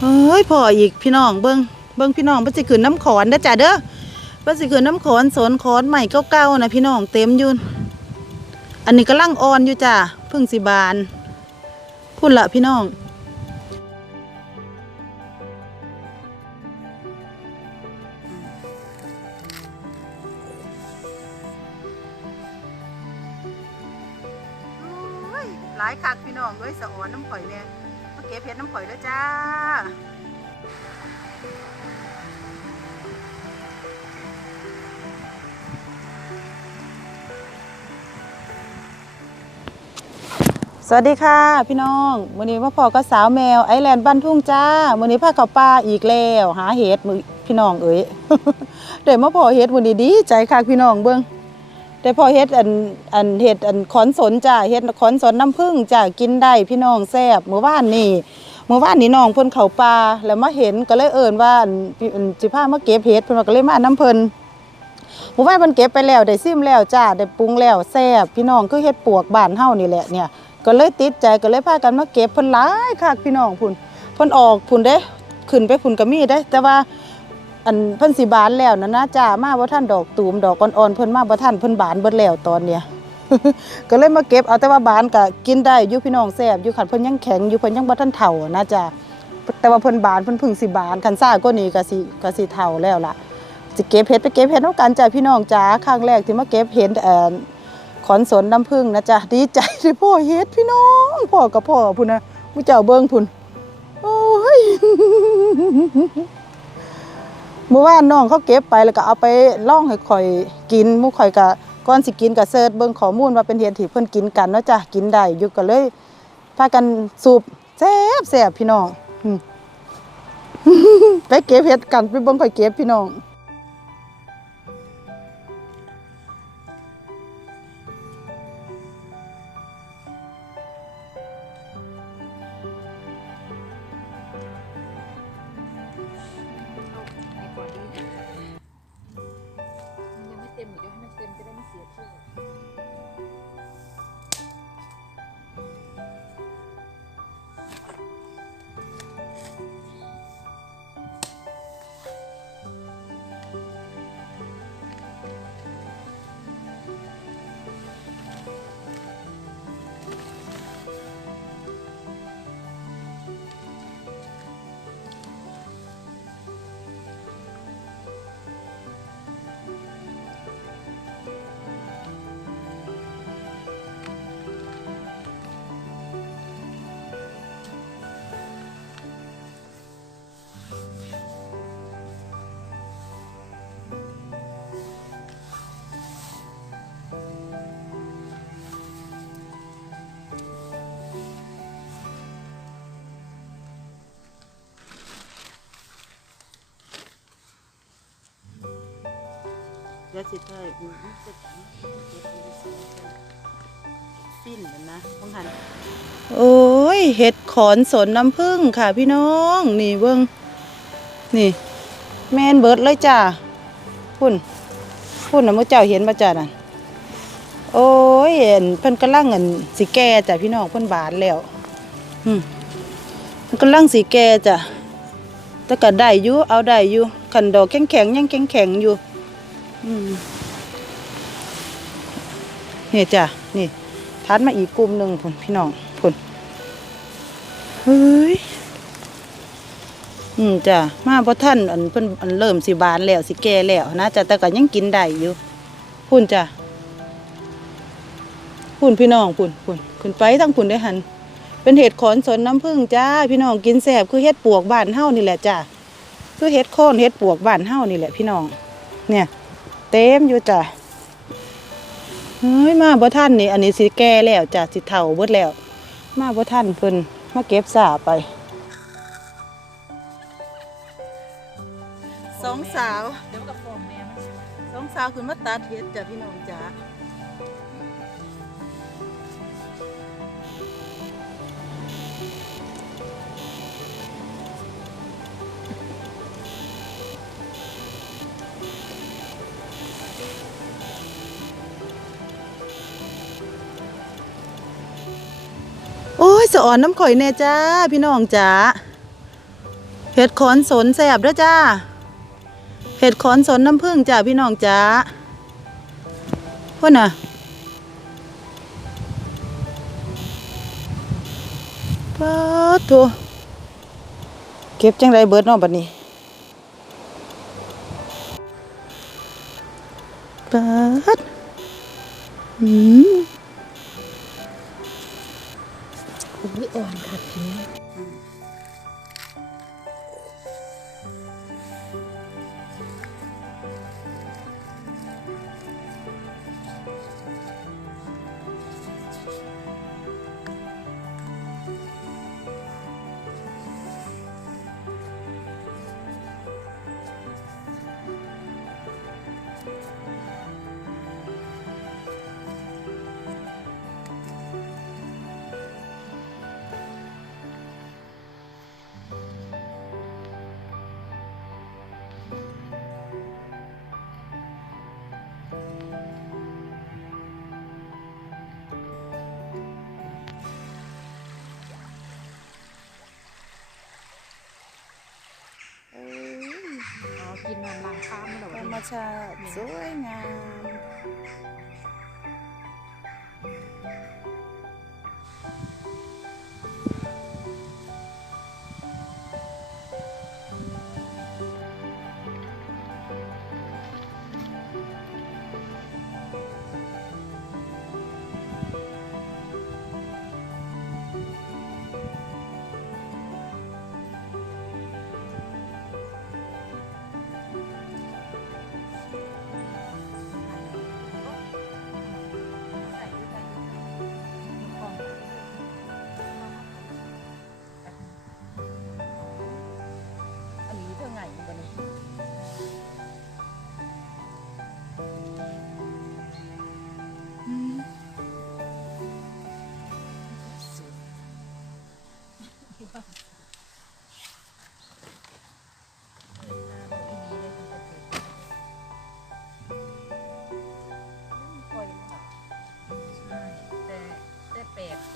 เฮ้ยพ่ออีกพี่น้องเบิ่งเบิ่งพี่น้องเพิ่นสิขึ้นน้ำขอนเด้อจ้ะเด้อเพิ่นสิขึ้นน้ำขอนสนขอนใหม่เก่าๆนะพี่น้องเต็มยู่อันนี้กำลังอ่อนอยู่จ้ะเพิ่งสิบานพุ่นละพี่น้องหลายคักพี่น้องด้วยสะออนน้ำข่อยเนี่ย เก็บเพชรน้ำข่อยด้วยจ้าสวัสดีค่ะพี่น้องวันนี้มาพอกับสาวแมวไอแลนด์บ้านทุ่งจ้าวันนี้พาเขาป่าอีกแล้วหาเห็ดมือพี่น้องเอ๋ยเดี๋ยวมาพอเห็ดวันนี้ดีใจค่ะพี่น้องเบิ้ง แต่พอเห็ดอันอันเห็ดอันขอนสนจ้าเห็ดขอนสนน้ำผึ้งจ้ากินได้พี่น้องแซ่บเมื่อวานนี่เมื่อวานนี่น้องเพิ่นเขาป่าแล้วมาเห็นก็เลยเอิ่นว่าอันอันสิพามาเก็บเห็ดเพิ่นว่าก็เลยมาน้ำเพิ่นหมู่บ้านมันเก็บไปแล้วได้ซิมแล้วจ้าได้ปรุงแล้วแซ่บพี่น้องคือเฮ็ดปวกบ้านเฮานี่แหละเนี่ยก็เลยติดใจก็เลยพากันมาเก็บเพิ่นหลายคักพี่น้องพุ่นเพิ่นออกพุ่นเด้ขึ้นไปพุ่นก็มีเด้แต่ว่า อันเพิ่นสิบานแล้วนะนะจ้ามาบ่ทันดอกตูมดอกอ่อนๆเพิ่นมาบ่ทันเพิ่นบานเบิดแล้วตอนเนี้ยก็เลยมาเก็บเอาแต่ว่าบานก็กินได้อยู่พี่น้องแซ่บอยู่คันเพิ่นยังแข็งอยู่เพิ่นยังบ่ทันเฒ่านะจ้าแต่ว่าเพิ่นบานเพิ่นพึ่งสิบานคันซ่ากว่านี้ก็สิก็สิเฒ่าแล้วล่ะจะเก็บเห็ดไปเก็บเห็ดน้ำกันจ้ะพี่น้องจ้าครั้งแรกที่มาเก็บเห็ดเอ่อขอนสนน้ำผึ้งนะจ๊ะดีใจที่พ่อเห็ดพี่น้องพ่อกับพ่อพุ่นนะผู้เจ้าเบิ้งพุ่นโอ้ย เมื่อวานน้องเขาเก็บไปแล้วก็เอาไปล่องให้ข่อยกินมู่ข่อยก็ก่อนสิกินก็เสิร์ชเบิ่งข้อมูลว่าเป็นเห็ดที่เพิ่นกินกันเนาะจ้ะกินได้อยู่ก็เลยพากันสูบแซ่บแซ่บพี่น้องไปเก็บเห็ดกันไปเบิ่งข่อยเก็บพี่น้อง เดี๋ยวสิเธอปิ้นกันนะต้องหันโอ้ยเห็ดขอนสนน้ำผึ้งค่ะพี่น้อง นี่เบิ้งนี่ แมนเบิร์ดเลยจ้าพุ่นพุ่นนะมื่อเจ้าเห็นมาจ้านั่นโอ้ยเห็นเพิ่นกำลังเงินสีแก่จ้ะพี่น้องเพิ่นบานแล้ว อืมเพิ่นกำลังสีแก่จ้ะแต่ก็ได้อยู่เอาได้อยู่ขันดอกแข็งแข็งยังแข็งแข็งอยู่ นี่จ้ะ นี่ทัดมาอีกกลุ่มหนึ่งพุ่นพี่น้องพุ่นเฮ้ย อืมจ้ะ มาบ่ท่านอันเพิ่นอันเริ่มสิบานแล้วสิแก่แล้วนะจ้ะแต่ก็ยังกินได้อยู่ พุ่นจ้ะ พุ่นพี่น้องพุ่นพุ่นขึ้นไปทั้งพุ่นได้หัน เป็นเห็ดขอนสนน้ำผึ้งจ้า พี่น้องกินแซ่บคือเห็ดปวกบ้านเฮานี่แหละจ้ะคือเห็ดโค่นเห็ดปวกบ้านเฮานี่แหละพี่น้อง เนี่ย เต็มอยู่จ้ะเฮ้ยมาบ่ท่านนี่ อันนี้สิแก่แล้วจ้ะสิเฒ่าเบิดแล้ว มาบ่ท่านเพิ่นมาเก็บสาไปสองสาวเดี๋ยวกับฟองแม่สองสาวขึ้นมาตัดเห็ดจ้ะพี่น้องจ้ะ ยสะอ่อนน้ำข่อยแน่จ้า พี่น้องจ้าเห็ดขอนสนแสบเด้อจ้าเห็ดขอนสนน้ำผึ้งจ้าพี่น้องจ้าพ่นน่ะปัดโถเก็บจังไรเบิร์ดนาะบัดนี้ปัดอืม ไม่อ่อนค่ะที กินน้ำล้างข้ามมันเหรอธรวะรมชาติสวยงาม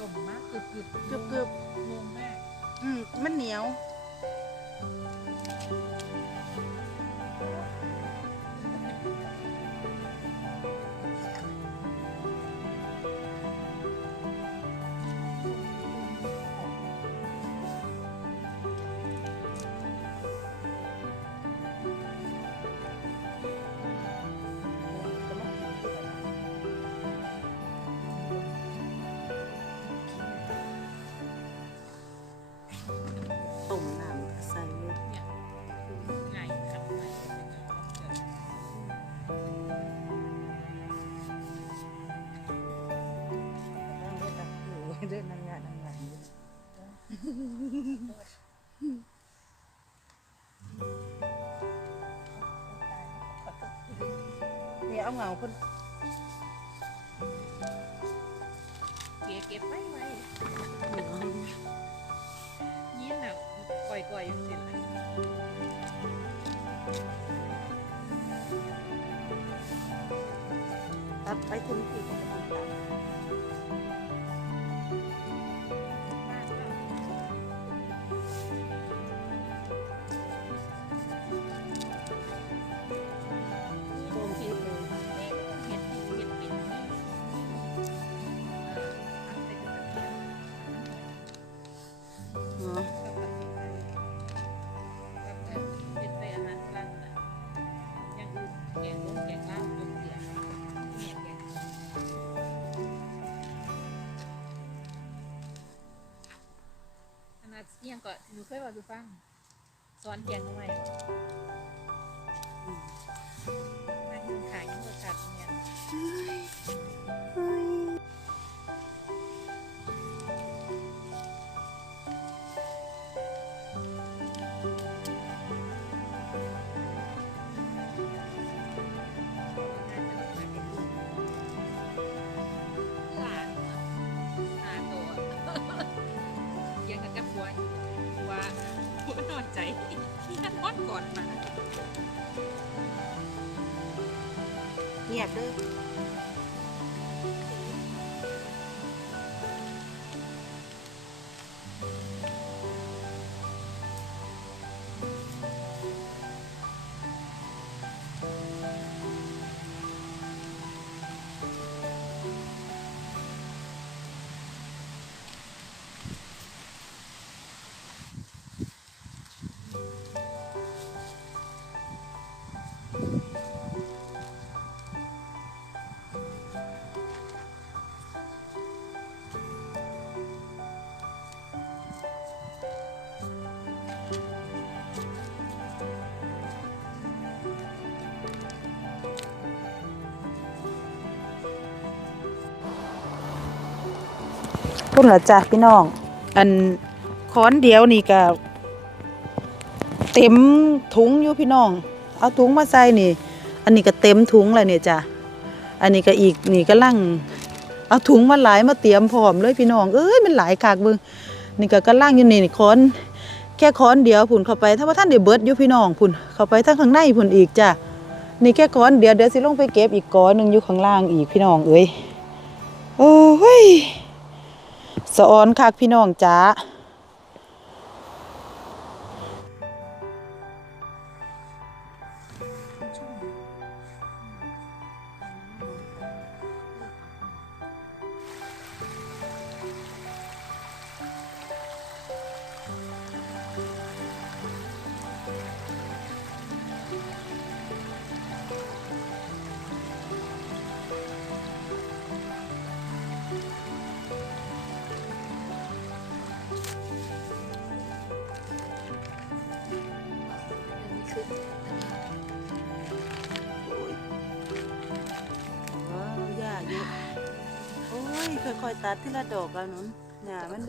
ต้มมากกึบกึบกรึบกรึบงงมากอืมมันเหนียว เอาเหงาเพิ่นเก็บเก็บไว้ไว้ยี่น่ะก่อยก่อยๆยังเสร็จเลยตัดไปถึงที่ของมัน เคยว่าดูฟังสอนเทียงทำไมนั่งขายยังบ่ขาดเนี่ย เงียบเด้อ พุ่นละจ้ะพี่น้อง อันค้อนเดียวนี่ก็เต็มถุงอยู่พี่น้อง เอาถุงมาใส่นี่ อันนี้ก็เต็มถุงแล้วเนี่ยจ้ะ อันนี้ก็อีกนี่ก็ลังเอาถุงมาหลายมาเตรียมพร้อมเลยพี่น้อง เอ้ยมันหลายคักเบิ่งนี่ก็กำลังอยู่นี่นี่ค้อนแค่ค้อนเดียวพุ่นเข้าไป ถ้าว่าท่านได้เบิดอยู่พี่น้องพุ่นเข้าไปทั้งข้างในพุ่นอีกจ้ะ นี่แค่ค้อนเดียวเดี๋ยวสิลงไปเก็บอีกก้อนหนึ่งอยู่ข้างล่างอีกพี่น้องเอ้ย โอ้ย สะออนคักพี่น้องจ้า ค่อยตัดทีละดอกแล้วนุ่นหญ้ามัน